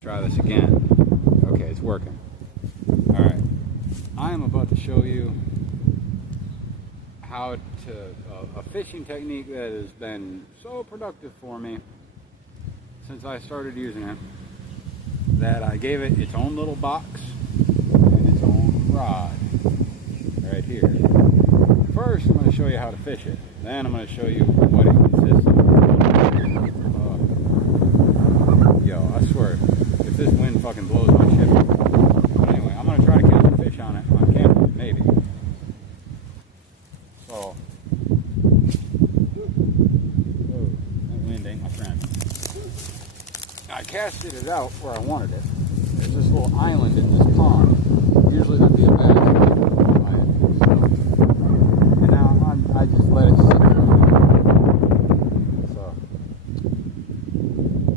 Try this again. Okay, it's working. Alright, I am about to show you how to, a fishing technique that has been so productive for me since I started using it, that I gave it its own little box and its own rod right here. First, I'm going to show you how to fish it. Then I'm going to show you what it consists of. Yo, I swear, if this wind fucking blows my ship. But anyway, I'm going to try to catch a fish on it on camera, maybe. So, that wind ain't my friend. I casted it out where I wanted it. There's this little island in this pond. Usually there'd be a bass. And now I just let it sit there. So,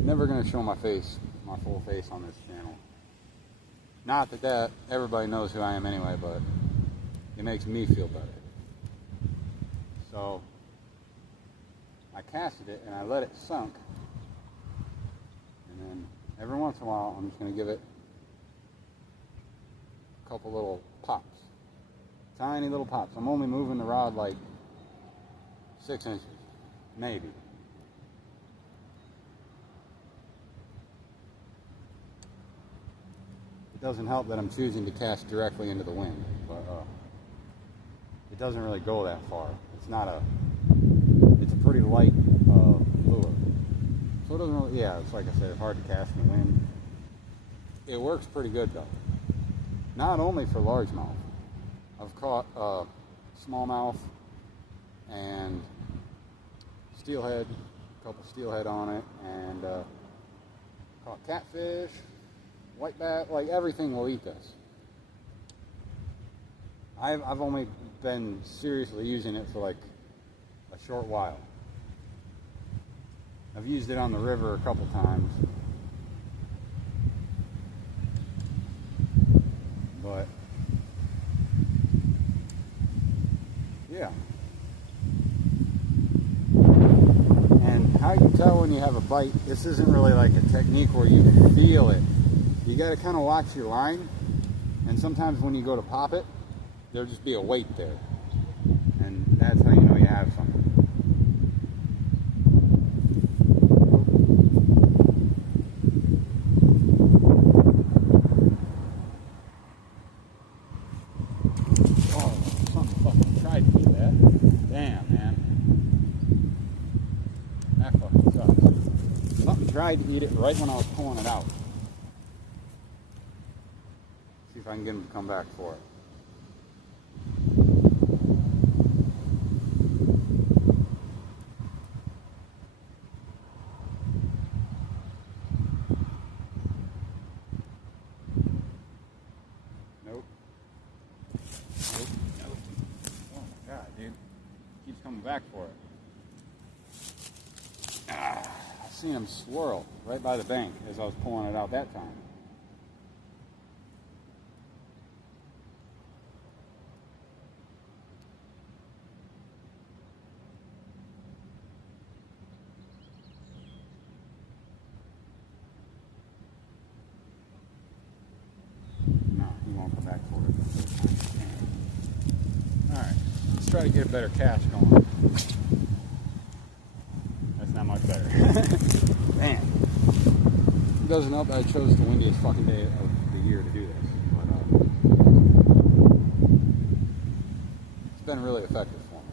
never gonna show my face, my full face on this channel. Not that everybody knows who I am anyway, but it makes me feel better. So, I casted it and I let it sunk. And then every once in a while, I'm just going to give it a couple little pops. Tiny little pops. I'm only moving the rod like 6 inches, maybe. It doesn't help that I'm choosing to cast directly into the wind, but it doesn't really go that far. It's a pretty light lure. So it doesn't really, yeah, it's like I said, it's hard to cast in the wind. It works pretty good though. Not only for largemouth. I've caught smallmouth and steelhead, a couple steelhead on it, and caught catfish, white bass, like everything will eat this. I've only been seriously using it for like a short while. I've used it on the river a couple times, but yeah. And how you tell when you have a bite, this isn't really like a technique where you feel it. You got to kind of watch your line, and sometimes when you go to pop it, there'll just be a weight there, and that's how you know you have something. Oh, something fucking tried to do that. Damn, man. That fucking sucks. Something tried to eat it right when I was pulling it out. See if I can get him to come back for it. Nope. Oh my god, dude. Keeps coming back for it. I seen him swirl right by the bank as I was pulling it out that time. Come back for it. Alright, let's try to get a better cast going. That's not much better. Man. It doesn't help that I chose the windiest fucking day of the year to do this. But it's been really effective for me.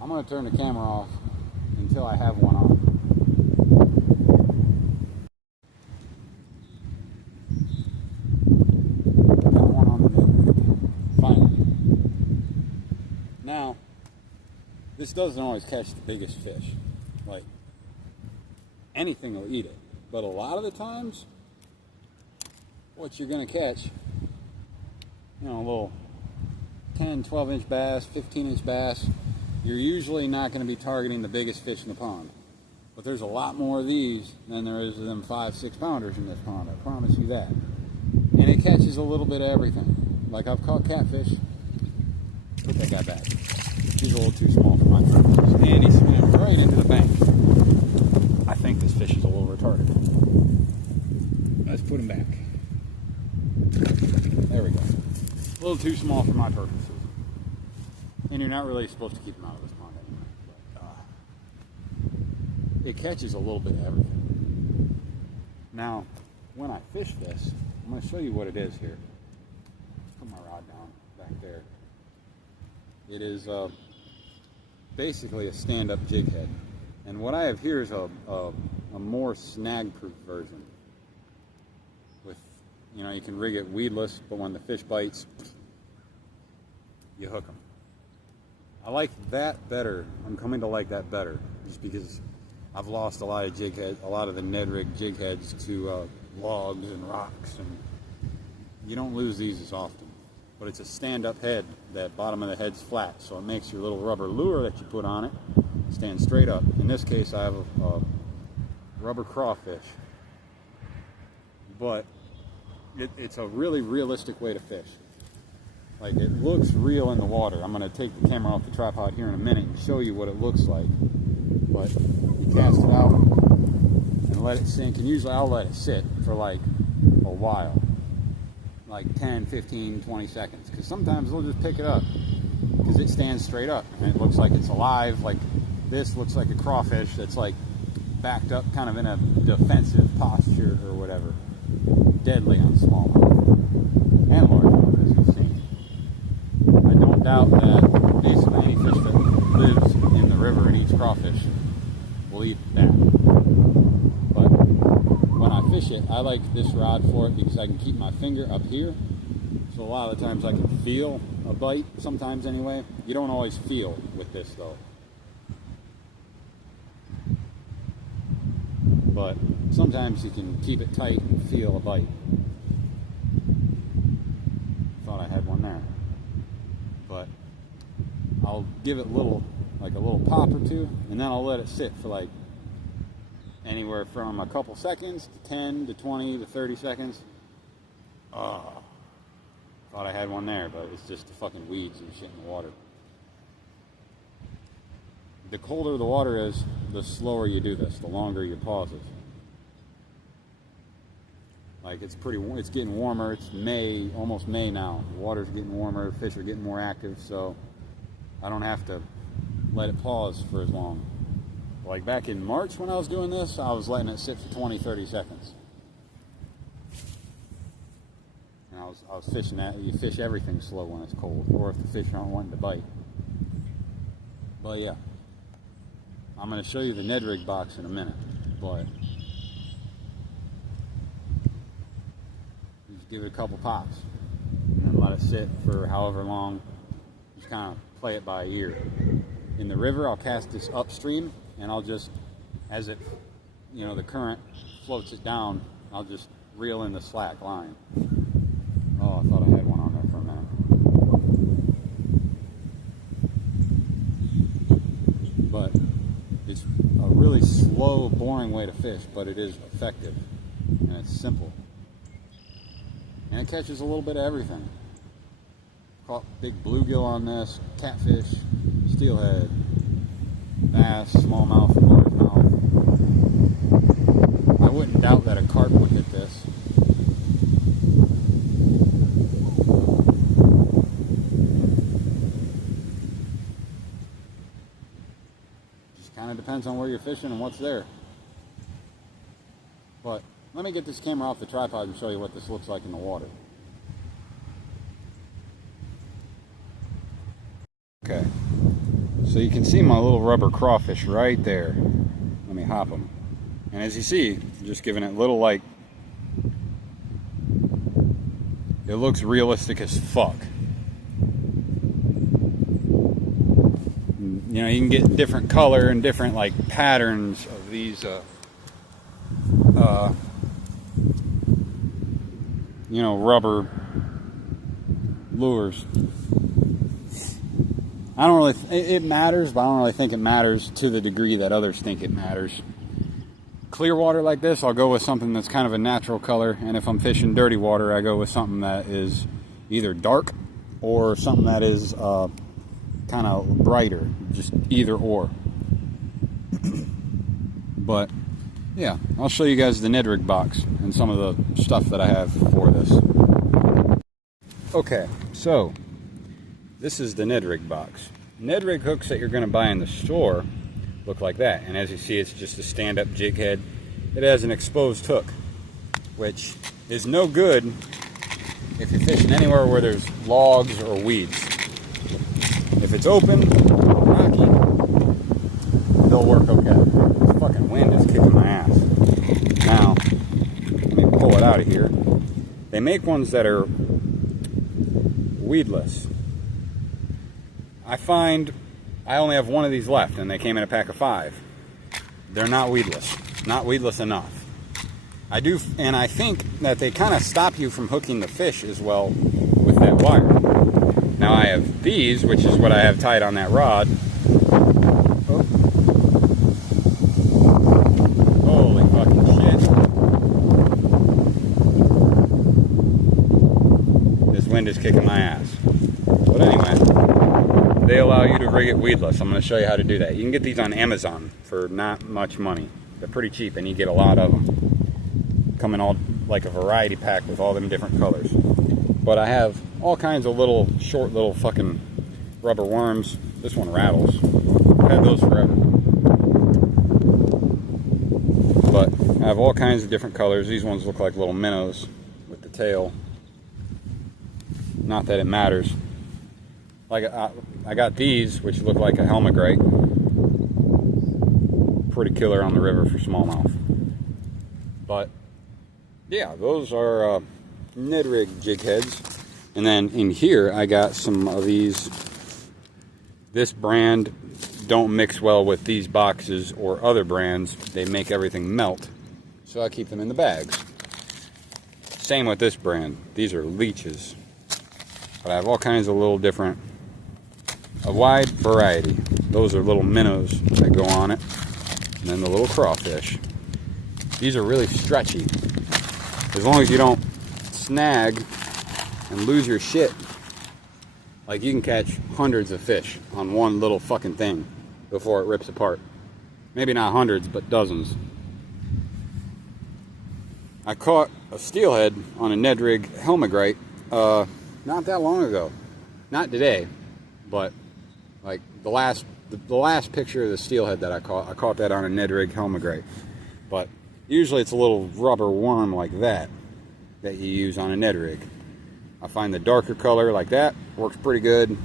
I'm going to turn the camera off until I have one on. Now, this doesn't always catch the biggest fish. Like, anything will eat it. But a lot of the times, what you're going to catch, you know, a little 10, 12-inch bass, 15-inch bass, you're usually not going to be targeting the biggest fish in the pond. But there's a lot more of these than there is of them 5-6 pounders in this pond, I promise you that. And it catches a little bit of everything. Like, I've caught catfish. Put that guy back. He's a little too small for my purposes. And he swam right into the bank. A little too small for my purposes. And you're not really supposed to keep them out of this pond anyway. But, it catches a little bit of everything. Now, when I fish this, I'm going to show you what it is here. Put my rod down back there. It is basically a stand-up jig head. And what I have here is a more snag-proof version. With, you know, you can rig it weedless, but when the fish bites, you hook them. I like that better. I'm coming to like that better, just because I've lost a lot of jig heads, a lot of the Ned rig jig heads to logs and rocks, and you don't lose these as often. But it's a stand-up head. That bottom of the head's flat, so it makes your little rubber lure that you put on it stand straight up. In this case, I have a rubber crawfish, but it's a really realistic way to fish. Like, it looks real in the water. I'm going to take the camera off the tripod here in a minute and show you what it looks like. But you cast it out and let it sink, and usually I'll let it sit for like a while, like 10, 15, 20 seconds, because sometimes they'll just pick it up because it stands straight up and it looks like it's alive. Like, this looks like a crawfish that's like backed up kind of in a defensive posture or whatever. Deadly on smallmouth and largemouth, as you've seen. I don't doubt that basically any fish that lives in the river and eats crawfish will eat that. But when I fish it, I like this rod for it because I can keep my finger up here. So a lot of the times I can feel a bite, sometimes anyway. You don't always feel with this though. But sometimes you can keep it tight and feel a bite. Thought I had one there. But I'll give it like a little pop or two, and then I'll let it sit for like anywhere from a couple seconds to 10 to 20 to 30 seconds. Thought I had one there, but it's just the fucking weeds and shit in the water. The colder the water is, the slower you do this, the longer you pause it. Like, it's getting warmer. It's May, almost May now. The water's getting warmer, fish are getting more active, so I don't have to let it pause for as long. Like back in March when I was doing this, I was letting it sit for 20, 30 seconds. And I was fishing that. You fish everything slow when it's cold, or if the fish aren't wanting to bite. But yeah. I'm going to show you the Ned rig box in a minute, but just give it a couple pops and then let it sit for however long. Just kind of play it by ear. In the river, I'll cast this upstream, and I'll just, as it, you know, the current floats it down, I'll just reel in the slack line. Oh, I thought I had one on there for a minute. But it's a really slow, boring way to fish, but it is effective, and it's simple. And it catches a little bit of everything. Caught big bluegill on this, catfish, steelhead, bass, smallmouth, largemouth. I wouldn't doubt that a carp would hit this. Kind of depends on where you're fishing and what's there. But let me get this camera off the tripod and show you what this looks like in the water. Okay, so you can see my little rubber crawfish right there. Let me hop them. And as you see, I'm just giving it little, like, it looks realistic as fuck. You know, you can get different color and different, like, patterns of these, you know, rubber lures. I don't really, it matters, but I don't really think it matters to the degree that others think it matters. Clear water like this, I'll go with something that's kind of a natural color, and if I'm fishing dirty water, I go with something that is either dark or something that is, kind of brighter, just either or. But yeah, I'll show you guys the Ned rig box and some of the stuff that I have for this. Okay, so this is the Ned Rig box. Ned Rig hooks that you're going to buy in the store look like that, and as you see, it's just a stand-up jig head. It has an exposed hook, which is no good if you're fishing anywhere where there's logs or weeds. If it's open, rocky, they'll work okay. This fucking wind is kicking my ass. Now, let me pull it out of here. They make ones that are weedless. I find I only have one of these left, and they came in a pack of 5. They're not weedless. Not weedless enough. I think that they kind of stop you from hooking the fish as well with that wire. Now I have these, which is what I have tied on that rod. Oh. Holy fucking shit. This wind is kicking my ass. But anyway, they allow you to rig it weedless. I'm going to show you how to do that. You can get these on Amazon for not much money. They're pretty cheap, and you get a lot of them. Come in all like a variety pack with all them different colors. But I have all kinds of little, short little fucking rubber worms. This one rattles. I've had those forever. But I have all kinds of different colors. These ones look like little minnows with the tail. Not that it matters. Like I got these, which look like a helmet-gray. Pretty killer on the river for smallmouth. But yeah, those are Ned Rig jig heads. And then in here I got some of these. This brand don't mix well with these boxes or other brands. They make everything melt, so I keep them in the bags. Same with this brand. These are leeches, but I have all kinds of little different, a wide variety. Those are little minnows that go on it, and then the little crawfish. These are really stretchy. As long as you don't snag and lose your shit. Like, you can catch hundreds of fish on one little fucking thing before it rips apart. Maybe not hundreds, but dozens. I caught a steelhead on a Ned Rig helmet-gray not that long ago. Not today, but like the last picture of the steelhead that I caught that on a Ned Rig helmet-gray. But usually it's a little rubber worm like that you use on a Ned Rig. I find the darker color like that works pretty good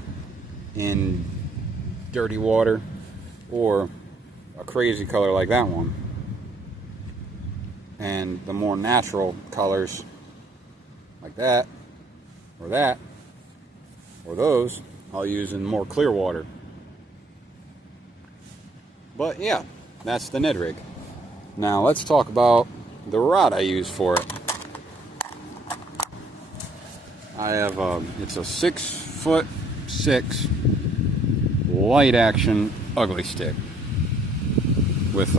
in dirty water, or a crazy color like that one. And the more natural colors like that, or those, I'll use in more clear water. But yeah, that's the Ned Rig. Now let's talk about the rod I use for it. I have it's a 6'6" light action ugly stick with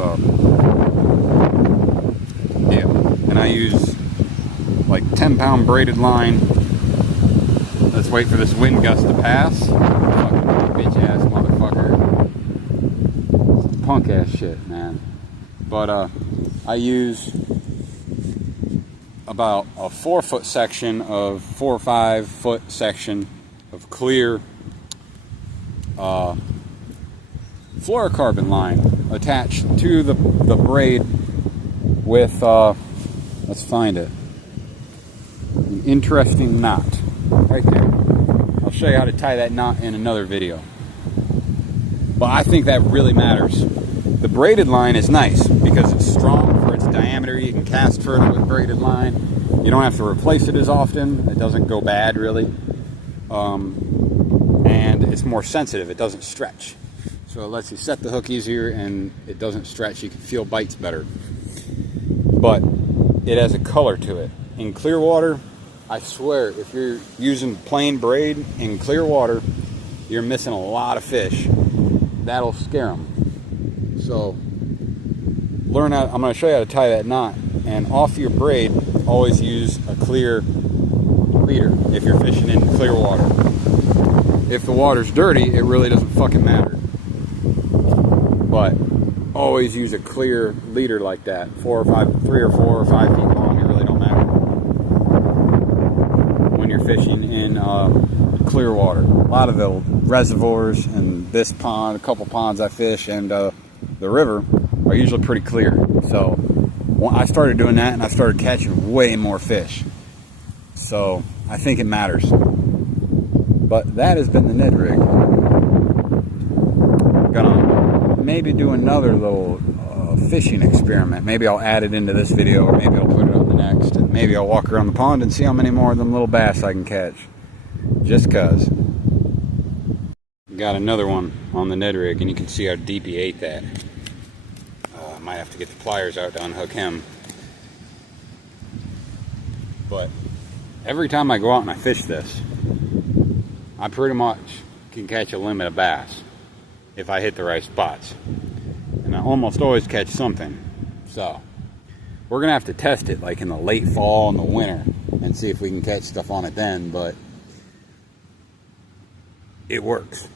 and I use like 10-pound braided line. Let's wait for this wind gust to pass. Fucking bitch ass motherfucker. Punk ass shit, man. But I use about a 4-foot section of 4 or 5 foot section of clear fluorocarbon line attached to the braid with let's find it, an interesting knot right there. I'll show you how to tie that knot in another video, but I think that really matters. The braided line is nice because it's strong for its diameter. You can cast further with braided line. You don't have to replace it as often. It doesn't go bad really. And it's more sensitive. It doesn't stretch. So it lets you set the hook easier, and it doesn't stretch. You can feel bites better. But it has a color to it. In clear water, I swear, if you're using plain braid in clear water, you're missing a lot of fish. That'll scare them. So learn how. I'm going to show you how to tie that knot. And off your braid, always use a clear leader if you're fishing in clear water. If the water's dirty, it really doesn't fucking matter. But always use a clear leader like that. 3 or 4 or 5 feet long, it really don't matter. When you're fishing in clear water. A lot of the reservoirs in this pond, a couple ponds I fish, and the river are usually pretty clear. So I started doing that and I started catching way more fish. So I think it matters. But that has been the Ned rig. Gonna maybe do another little fishing experiment. Maybe I'll add it into this video, or maybe I'll put it on the next. And maybe I'll walk around the pond and see how many more of them little bass I can catch. Just cause. Got another one on the Ned rig, and you can see how deep he ate that. Might have to get the pliers out to unhook him. But every time I go out and I fish this, I pretty much can catch a limit of bass if I hit the right spots. And I almost always catch something. So we're gonna have to test it like in the late fall and the winter and see if we can catch stuff on it then, but it works.